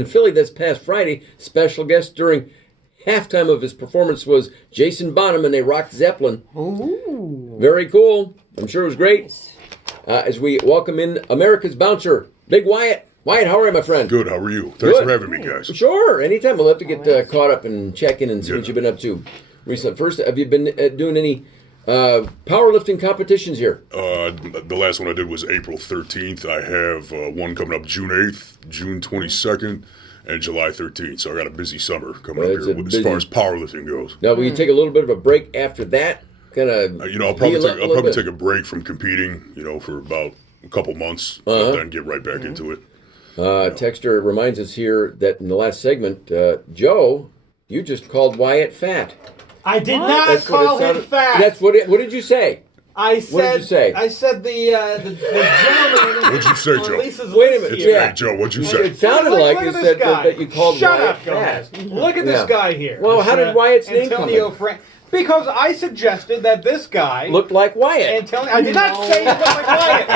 in Philly this past Friday, special guest during halftime of his performance was Jason Bonham, and they rocked Zeppelin. Ooh. Very cool. I'm sure it was great. As we welcome in America's bouncer, Big Wyatt. Wyatt, how are you, my friend? Good, how are you? Thanks for having me, guys. Sure, anytime. We'll have to get caught up and check in and see what you've been up to recently. First, have you been doing any powerlifting competitions here? The last one I did was April 13th. I have one coming up June 8th, June 22nd, and July 13th. So I got a busy summer coming up here as far as powerlifting goes. Now, will you take a little bit of a break after that? Kind of, I'll probably take a break from competing, for about a couple months, and then get right back into it. Texter reminds us here that in the last segment, Joe, you just called Wyatt fat. I did not call him fat. That's what did you say? I said, what did you say? I said the gentleman. What'd you say, Joe? Wait a minute. Hey, Joe, what'd you say? It sounded like you said that you called Shut Wyatt up, fat. Look at this guy here. Well, how did Wyatt's name come in? Because I suggested that this guy looked like Wyatt. I did not say he looked like Wyatt.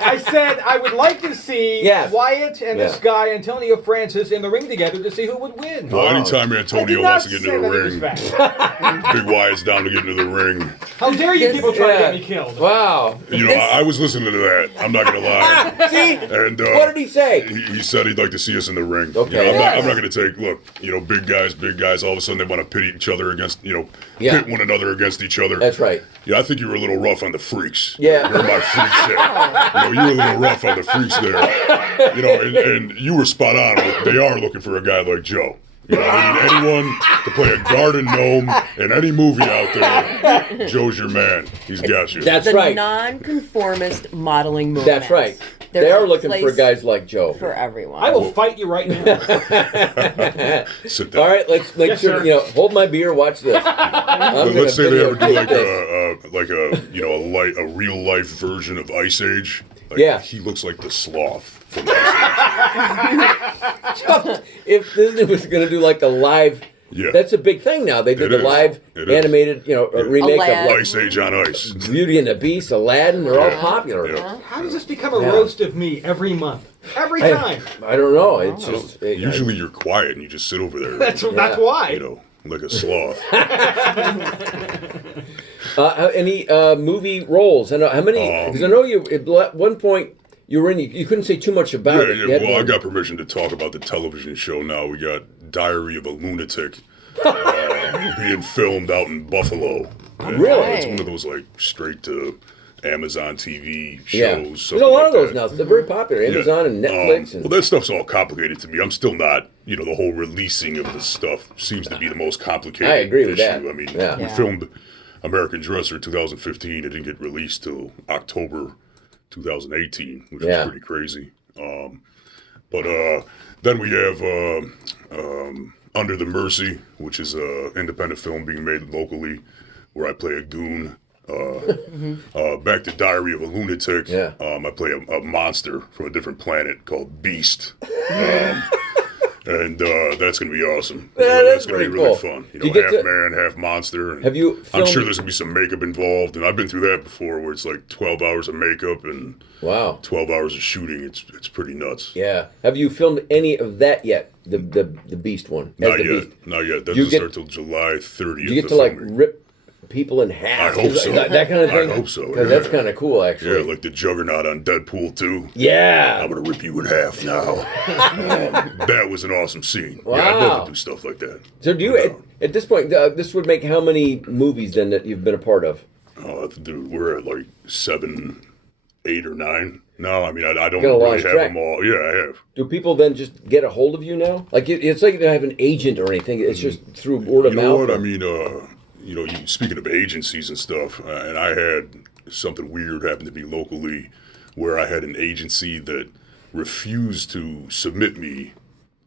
I said I would like to see Wyatt and this guy, Antonio Francis, in the ring together to see who would win. Well, anytime Antonio wants to get into the ring, Big Wyatt's down to get into the ring. How dare you people try to get me killed? Wow. I was listening to that. I'm not going to lie. See? And, what did he say? He said he'd like to see us in the ring. Okay. I'm not going to take, big guys, all of a sudden they want to pit each other against, pit one another against each other. That's right. Yeah, I think you were a little rough on the freaks. Yeah. Where my freaks at? You were a little rough on the freaks there. And you were spot on. They are looking for a guy like Joe. They need anyone to play a garden gnome in any movie out there. Joe's your man. He's got you. That's the right. Non-conformist modeling movement. That's right. They are looking for guys like Joe. For everyone. I will fight you right now. Sit down. All right, let's make sure. Hold my beer. Watch this. Let's say they ever do a real life version of Ice Age. He looks like the sloth from Ice Age. If Disney was going to do like a live. Yeah. That's a big thing now. They did the live animated, remake of Ice Age on Ice. Beauty and the Beast, Aladdin, they're all popular. Yeah. How does this become a roast of me every month? Every time. I don't know. It's just usually you're quiet and you just sit over there. That's why. Like a sloth. Any movie roles? How many? Because I know you at one point you were in. You couldn't say too much about it. Yeah. Well, I got permission to talk about the television show now. We got Diary of a Lunatic being filmed out in Buffalo. Really? It's one of those straight to Amazon TV shows. Yeah. There's a lot of those now. They're very popular. Amazon and Netflix. Well, that stuff's all complicated to me. I'm still not, the whole releasing of this stuff seems to be the most complicated I agree with issue. that. I mean, we filmed American Dresser in 2015. It didn't get released till October 2018, which is pretty crazy. But then we have Under the Mercy, which is an independent film being made locally where I play a goon. Back to Diary of a Lunatic. I play a monster from a different planet called Beast. And that's going to be awesome. That's going to be really fun. Half man, half monster. And I'm sure there's going to be some makeup involved. And I've been through that before where it's like 12 hours of makeup and 12 hours of shooting. It's pretty nuts. Yeah. Have you filmed any of that yet? The Beast one? Not yet. Not yet. That doesn't start till July 30th. Do you get to rip people in half? I hope so. That kind of thing? I hope so. Because that's kind of cool, actually. Yeah, like the Juggernaut on Deadpool 2. Yeah. I'm going to rip you in half now. That was an awesome scene. Wow. Yeah, I'd love to do stuff like that. So do you, at this point, this would make how many movies then that you've been a part of? Oh, dude, we're at 7, 8, or 9. No, I mean, I don't really have them all. Yeah, I have. Do people then just get a hold of you now? It's like they don't have an agent or anything. It's just through word of mouth. You know what? I mean, speaking of agencies and stuff, and I had something weird happen to me locally where I had an agency that refused to submit me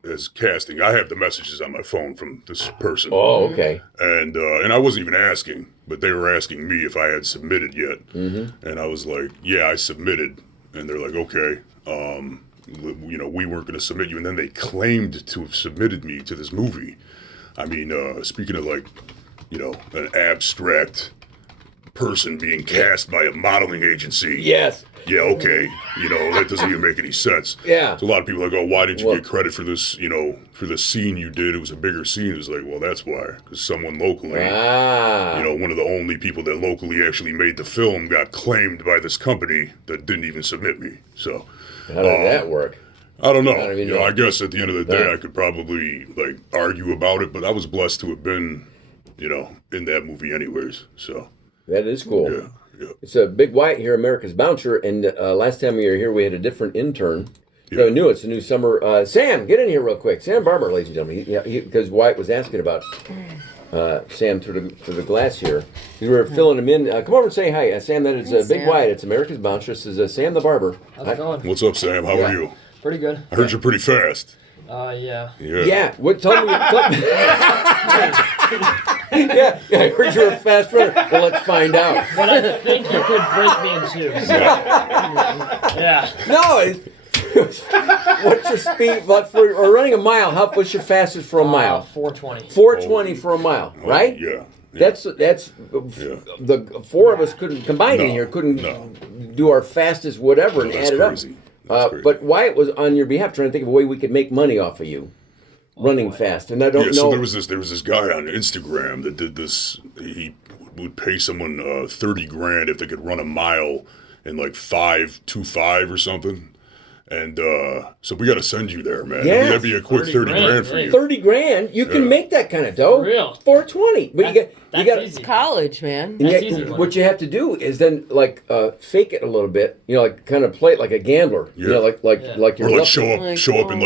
as casting. I have the messages on my phone from this person. Oh, okay. And I wasn't even asking, but they were asking me if I had submitted yet. Mm-hmm. And I was like, yeah, I submitted. And they're like, okay, we weren't going to submit you. And then they claimed to have submitted me to this movie. I mean, speaking of an abstract person being cast by a modeling agency. Yes. Yeah, okay. That doesn't even make any sense. Yeah. So a lot of people are like, oh, why did you get credit for this, for the scene you did? It was a bigger scene. It's like, well, that's why. Because someone locally, one of the only people that locally actually made the film got claimed by this company that didn't even submit me. So how did that work? I don't know. I guess at the end of the day, I could probably, argue about it. But I was blessed to have been, in that movie anyways. So that is cool. Yeah. It's a Big White here, America's Bouncer, and last time we were here, we had a different intern. So we knew it's a new summer. Sam, get in here real quick. Sam Barber, ladies and gentlemen, because White was asking about Sam through the glass here. We were filling him in. Come over and say hi, Sam. That is Big White. It's America's Bouncer. This is Sam the Barber. How's it going? What's up, Sam? How are you? Pretty good. I heard you're pretty fast. Yeah. Yeah. What? Tell me. Yeah, I heard you're a fast runner. Well, let's find out. But I think you could break me in two. So. Yeah. No. What's your speed? For running a mile, what's your fastest for a mile? 4:20. 4:20 for a mile, right? Yeah. That's the four of us couldn't combine in here. Couldn't do our fastest whatever and add it up. But Wyatt was on your behalf trying to think of a way we could make money off of you. Running fast, and I don't know. So there was this guy on Instagram that did this. He would pay someone $30,000 if they could run a mile in 5:25 or something. And so we got to send you there, man. Yeah. That'd be a quick $30,000 for you. $30,000, you can make that kind of dough. For real? 420, but you got easy. College, man. That's easy. What you have to do is then fake it a little bit. Kind of play it like a gambler. Yeah. Like you're Or show up in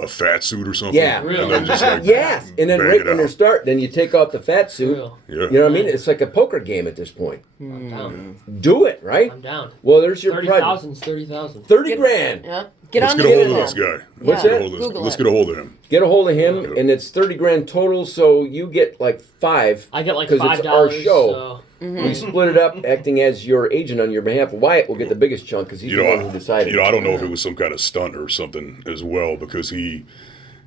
a fat suit or something. Yeah. And then just yes, and then right when they start, then you take off the fat suit. Real. Yeah. You know what I mean? It's like a poker game at this point. I'm down. Do it, right? I'm down. Well, there's your 30,000 is 30,000. $30,000. Yeah. Let's get a hold of this guy. What's Let's that? get a hold of Google Let's it. get a hold of him. Get a hold of him, and it's $30,000 total. So you get $5. I get $5 because it's our show. So. We split it up, acting as your agent on your behalf. Wyatt will get the biggest chunk because he's the one who decided. I don't know if it was some kind of stunt or something as well, because he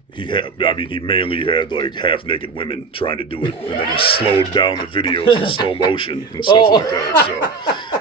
mainly had half-naked women trying to do it, and then he slowed down the videos in slow motion and stuff like that.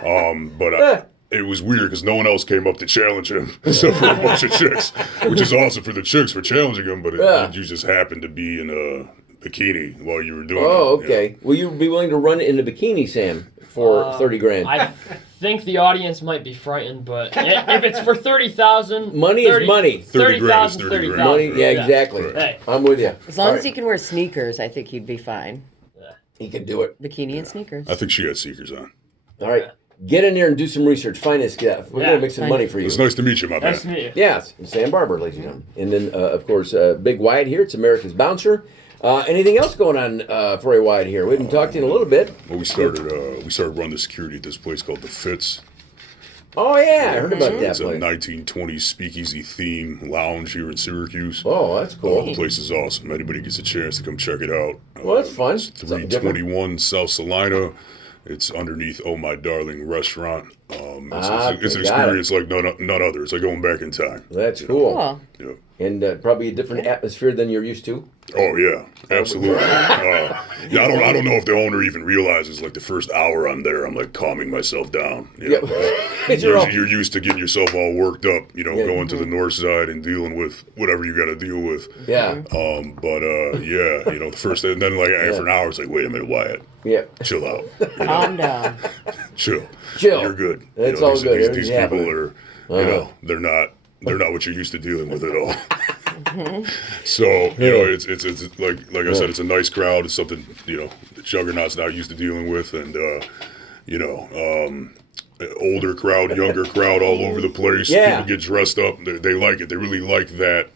So, it was weird because no one else came up to challenge him except for a bunch of chicks, which is awesome for the chicks for challenging him, but you just happened to be in a bikini while you were doing it. Oh, okay. Yeah. Will you be willing to run in a bikini, Sam, for $30,000? I think the audience might be frightened, but if it's for 30,000, money is money. 30,000 is 30,000. Money, yeah, exactly. Right. Hey. I'm with you. As long as he can wear sneakers, I think he'd be fine. He can do it. Bikini and sneakers. I think she had sneakers on. All right. Get in there and do some research. Find this guy. We're going to make some money for you. It's nice to meet you, my man. Nice to meet you. Yes, Sam Barber, ladies and gentlemen. And then, of course, Big Wyatt here. It's America's Bouncer. Anything else going on for a Wyatt here? We haven't talked to you in a little bit. Well, we started running the security at this place called the Fitz. Oh, yeah, I heard about that It's a place. 1920s speakeasy theme lounge here in Syracuse. Oh, that's cool. The place is awesome. Anybody gets a chance to come check it out. Well, that's fun. It's Something different. 321 South Salina. It's underneath Oh My Darling Restaurant. It's an got experience like none other. It's like going back in time. That's cool. Cool. Yep. And probably a different atmosphere than you're used to. Oh yeah, absolutely. I don't know if the owner even realizes the first hour I'm there, I'm calming myself down. You're used to getting yourself all worked up, going to the north side and dealing with whatever you got to deal with. Yeah. The first, and then after an hour, it's wait a minute, Wyatt. Yeah. Chill out. Calm down. Chill. Chill. You're good. It's all good. These people are, they're not what you're used to dealing with at all. So it's like I said, it's a nice crowd. It's something the Juggernaut's not used to dealing with, and older crowd, younger crowd, all over the place. Yeah. People get dressed up. They like it. They really like that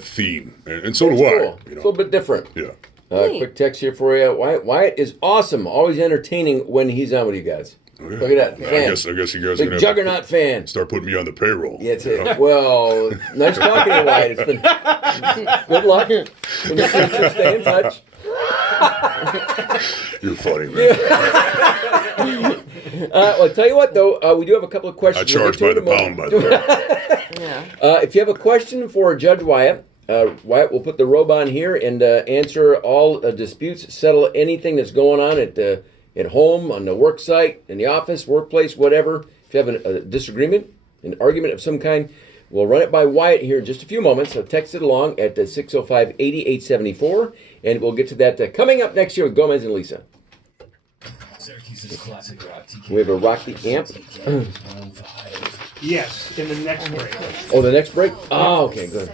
theme, and so do Cool. I. It's a little bit different. Yeah. Quick text here for you. Wyatt is awesome. Always entertaining when he's on with you guys. Oh, yeah. Look at that. I Fan. guess you guys are Big gonna Juggernaut fan. start putting me on the payroll. Yeah, that's it. Well, nice talking to you, Wyatt. It's been good luck. In the future, stay in touch. You're funny, man. Well, tell you what, though, we do have a couple of questions. I charge by the pound, by the way. Yeah. If you have a question for Judge Wyatt, Wyatt will put the robe on here and answer all disputes, settle anything that's going on at at home, on the work site, in the office, workplace, whatever. If you have a disagreement, an argument of some kind, we'll run it by Wyatt here in just a few moments. So text it along at 605-8874, and we'll get to that coming up next year with Gomez and Lisa. We have a Rocky amp. Yes, in the next break. Oh, the next break? Oh, okay, good.